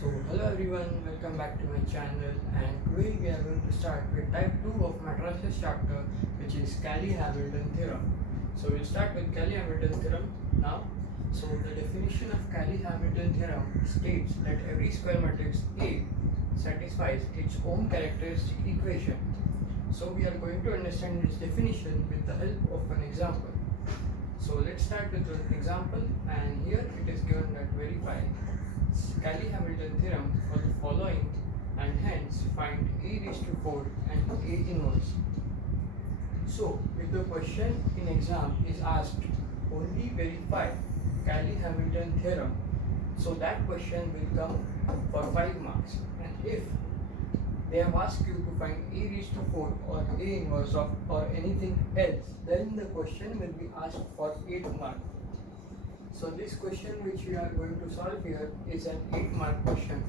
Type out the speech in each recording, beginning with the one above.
Hello everyone, welcome back to my channel, and today we are going to start with type 2 of Matrices chapter, which is Cayley-Hamilton theorem. So we'll start with Cayley-Hamilton theorem now. So the definition of Cayley-Hamilton theorem states that every square matrix A satisfies its own characteristic equation. So we are going to understand this definition with the help of an example. So let's start with an example, and here it is given that verify Cayley-Hamilton theorem for the following, and hence find a raised to 4 and a inverse. So if the question in exam is asked only verify Cayley-Hamilton theorem, so that question will come for 5 marks, and if they have asked you to find a raised to 4 or a inverse of or anything else, then the question will be asked for 8 marks. So this question which we are going to solve here is an 8-mark question,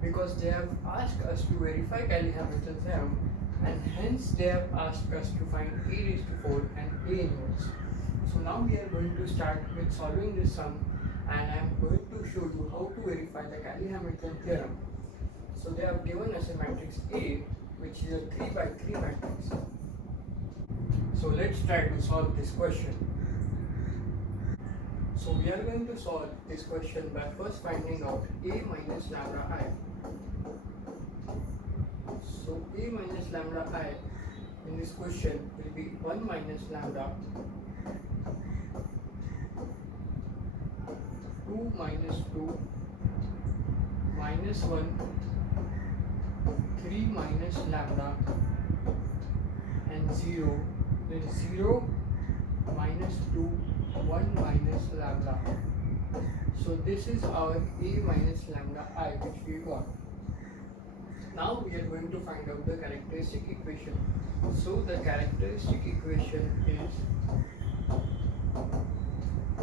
because they have asked us to verify Cayley-Hamilton theorem, and hence they have asked us to find a raised to 4 and a inverse. So now we are going to start with solving this sum, and I am going to show you how to verify the Cayley-Hamilton theorem. So they have given us a matrix A, which is a 3 by 3 matrix. So let's try to solve this question. So we are going to solve this question by first finding out A minus lambda I. So A minus lambda I in this question will be 1 minus lambda, 2 minus 2, minus 1, 3 minus lambda, and 0, then 0, minus 2, 1 minus lambda. So this is our A minus lambda I which we got. Now we are going to find out the characteristic equation. So the characteristic equation is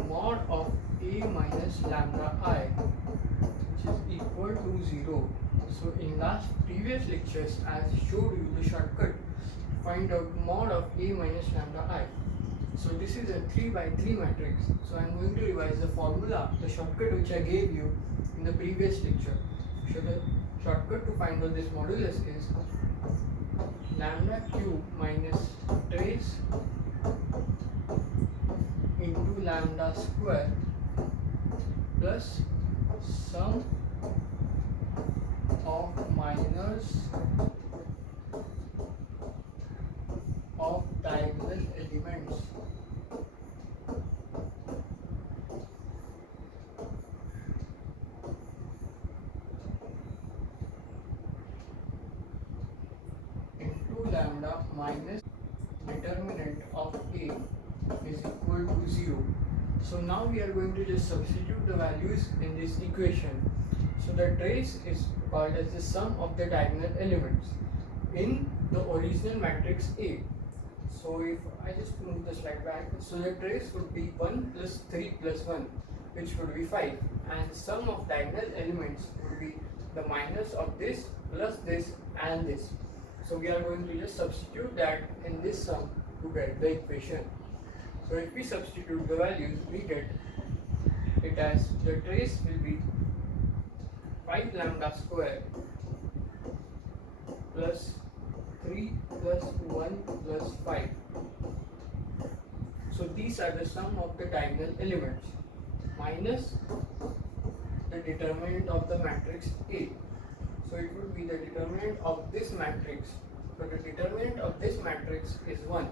mod of A minus lambda I, which is equal to 0. So in previous lectures I showed you the shortcut to find out mod of A minus lambda I. So this is a 3 by 3 matrix. So I am going to revise the formula, the shortcut which I gave you in the previous lecture. So the shortcut to find out this modulus is lambda cube minus trace into lambda square plus sum of minors of diagonal elements into lambda minus determinant of A is equal to 0. So now we are going to just substitute the values in this equation. So the trace is called as the sum of the diagonal elements in the original matrix A. So if I just move the slide back, so the trace would be 1 plus 3 plus 1, which would be 5, and sum of diagonal elements would be the minus of this plus this and this. So we are going to just substitute that in this sum to get the equation. So if we substitute the values, we get it as the trace will be 5 lambda square plus 3 plus 1 plus 5. So these are the sum of the diagonal elements minus the determinant of the matrix A. So it would be the determinant of this matrix. So the determinant of this matrix is 1.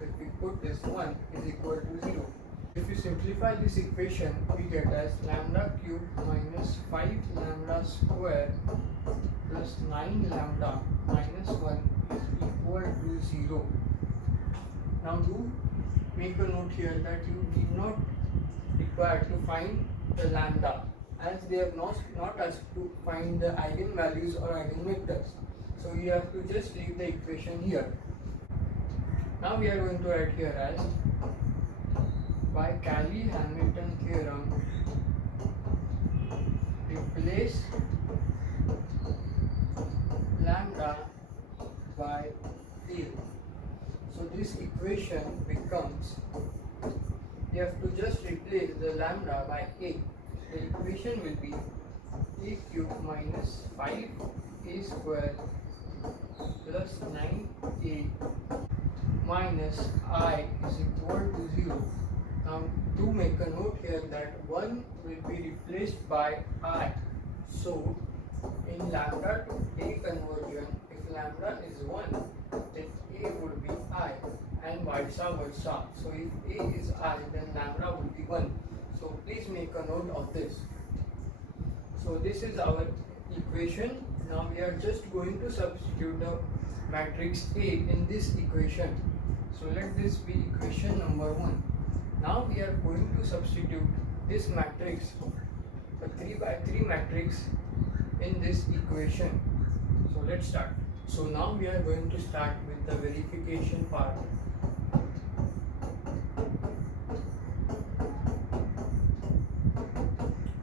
If we put this 1 is equal to 0. If you simplify this equation, we get as lambda cube minus 5 lambda square plus 9 lambda minus 1 is equal to 0. Now do make a note here that you did not require to find the lambda, as they have not asked to find the eigenvalues or eigenvectors. So you have to just leave the equation here. Now we are going to write here as by Cayley-Hamilton theorem, replace lambda by A. So this equation becomes, you have to just replace the lambda by A. The equation will be a cube minus 5a square plus 9a minus I is equal to 0. Now to make a note here that 1 will be replaced by I. So in lambda to a conversion, if lambda is 1, then a would be I and vice versa. So if a is I, then lambda would be 1. So please make a note of this. So this is our equation. Now we are just going to substitute the matrix A in this equation. So let this be equation number 1. Now we are going to substitute this matrix, the 3 by 3 matrix, in this equation. So let's start. So now we are going to start with the verification part.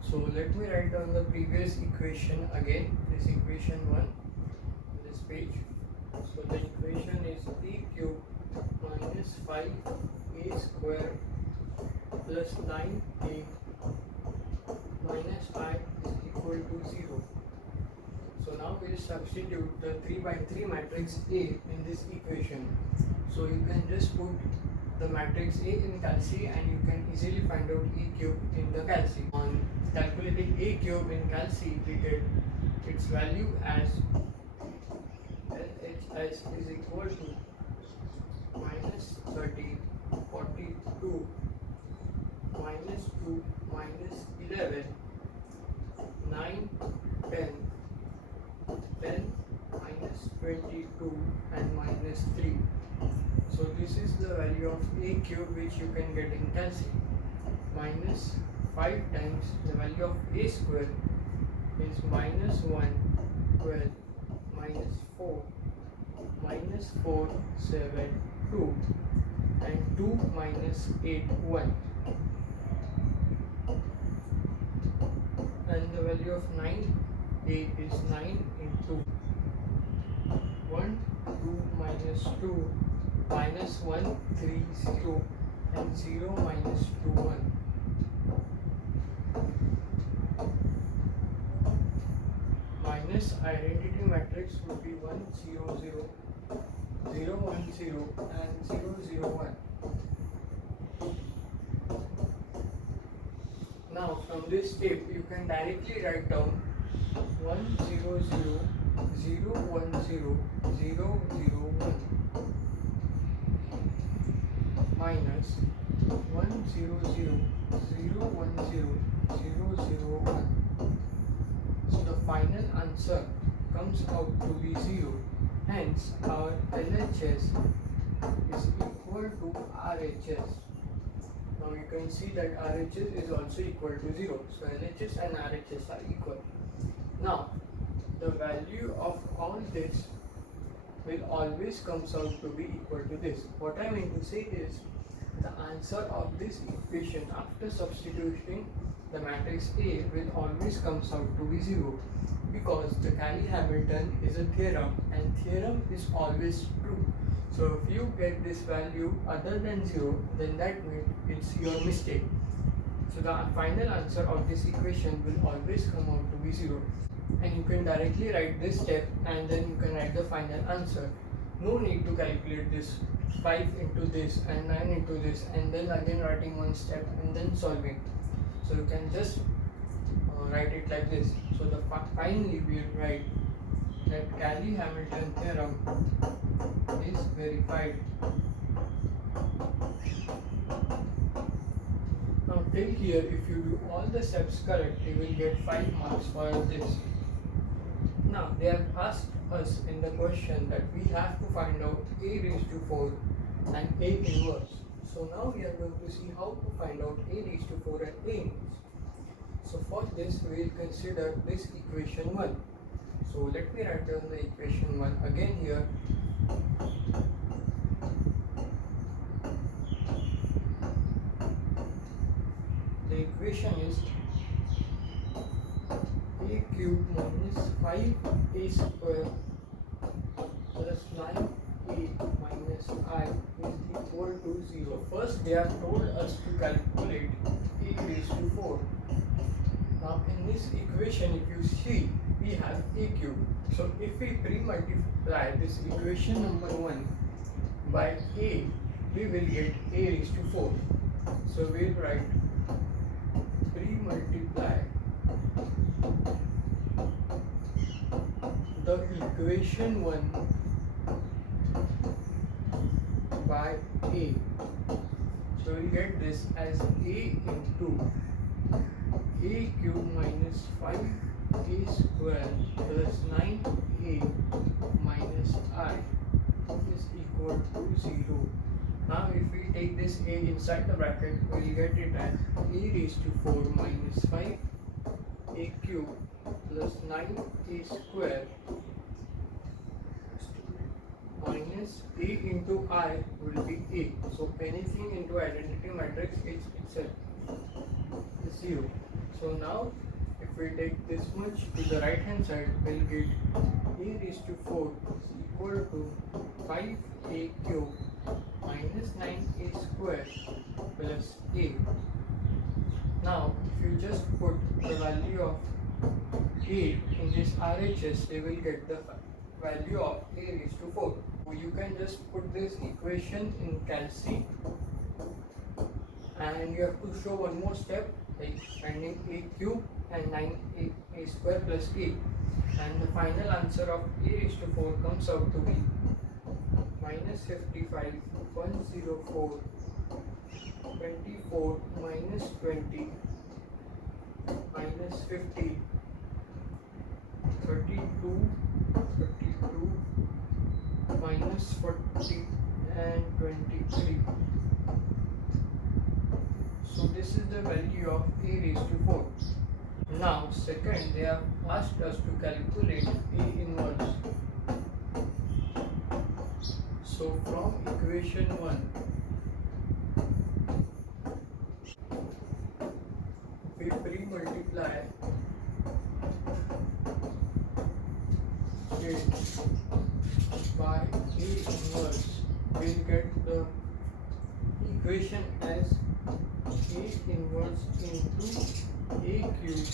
So let me write down the previous equation again, this equation 1 on this page. So the equation is a cube minus 5a square plus 9a minus I is equal to 0. So now we will substitute the 3 by 3 matrix A in this equation. So you can just put the matrix A in calci and you can easily find out A cube in the calci. On calculating A cube in calci, we get its value as LHS is equal to minus 30, 42, minus 2, minus 11, 9, 10, 10, minus 22 and minus 3. So this is the value of A cube which you can get in calci. Minus 5 times the value of A square is minus 1, 12, minus 4, minus 4, 7, 2 and 2 minus 8, 1. And the value of 9, A is 9 into 1, 2 minus 2, minus 1, 3, 0 and 0 minus 2, 1. Minus identity matrix would be 1, 0, 0, 0, 1, 0 and 0, 0, 1. Now from this step you can directly write down 1, 0, 0, 0, 1, 0, 0, 0, 1 minus 1, 0, 0, 0, 1, 0, 0, 0, 1. So the final answer comes out to be 0. Hence our LHS is equal to RHS. Now you can see that RHS is also equal to 0. So LHS and RHS are equal. Now the value of all this will always comes out to be equal to this. What I mean to say is the answer of this equation after substituting the matrix A will always comes out to be 0, because the Cayley-Hamilton is a theorem and theorem is always true. So if you get this value other than 0, then that means it's your mistake. So the final answer of this equation will always come out to be 0. And you can directly write this step and then you can write the final answer. No need to calculate this 5 into this and 9 into this and then again writing one step and then solving. So you can just write it like this. So the finally we will write that Cayley-Hamilton theorem is verified. Now till here, if you do all the steps correct, you will get 5 marks for this. Now they have asked us in the question that we have to find out a raised to 4 and a inverse. So now we are going to see how to find out a raised to 4 and a inverse. So for this we will consider this equation 1. So let me write down the equation 1 again here. The equation is a cube minus 5a square plus 9a minus I is equal to 0. First they have told us to calculate a raised to 4. Now in this equation, if you see, we have a cube. So if we pre-multiply this equation number 1 by a, we will get a raised to 4. So we'll write pre-multiply the equation 1 by a. So we'll get this as a into a cube minus 5a square plus 9a minus I is equal to 0. Now if we take this a inside the bracket, we will get it as a raised to 4 minus 5a cube plus 9a square minus a into I will be a. So anything into identity matrix is itself 0. So now if we take this much to the right hand side, we'll get a raised to 4 is equal to 5a cube minus 9a square plus a. Now if you just put the value of a in this RHS, they will get the value of a raised to 4. You can just put this equation in Calc and you have to show one more step, like finding a cube and 9a square plus a, and the final answer of a raised to 4 comes out to be minus 55, 104, 24 minus 20 minus 50, 32, minus 40 and 23. So this is the value of a raised to 4. Now second, they have asked us to calculate a inverse. So from equation 1, we pre-multiply it by a inverse, we'll get the equation as a inverse into a cube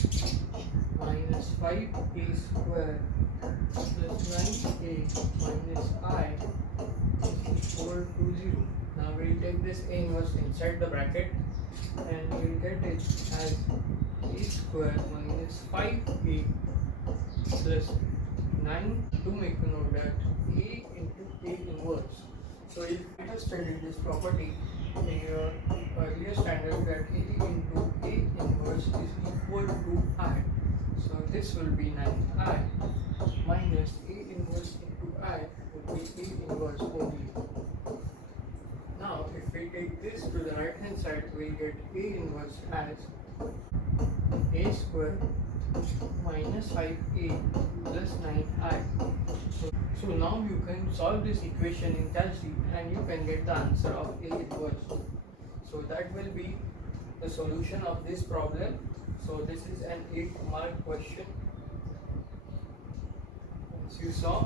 minus 5a square plus 9a minus I is equal to 0. Now we'll take this a inverse inside the bracket and we'll get it as a square minus 5a plus 9. To make a note that a into a inverse. So if you have studied this property in your earlier standard, that a into a inverse is equal to I. So this will be 9i minus a inverse into I will be a inverse only. Now if we take this to the right hand side, we get a inverse as a square minus 5a plus 9i. So now you can solve this equation in Calc and you can get the answer of a inverse. So that will be the solution of this problem. So this is an 8-mark question. As you saw,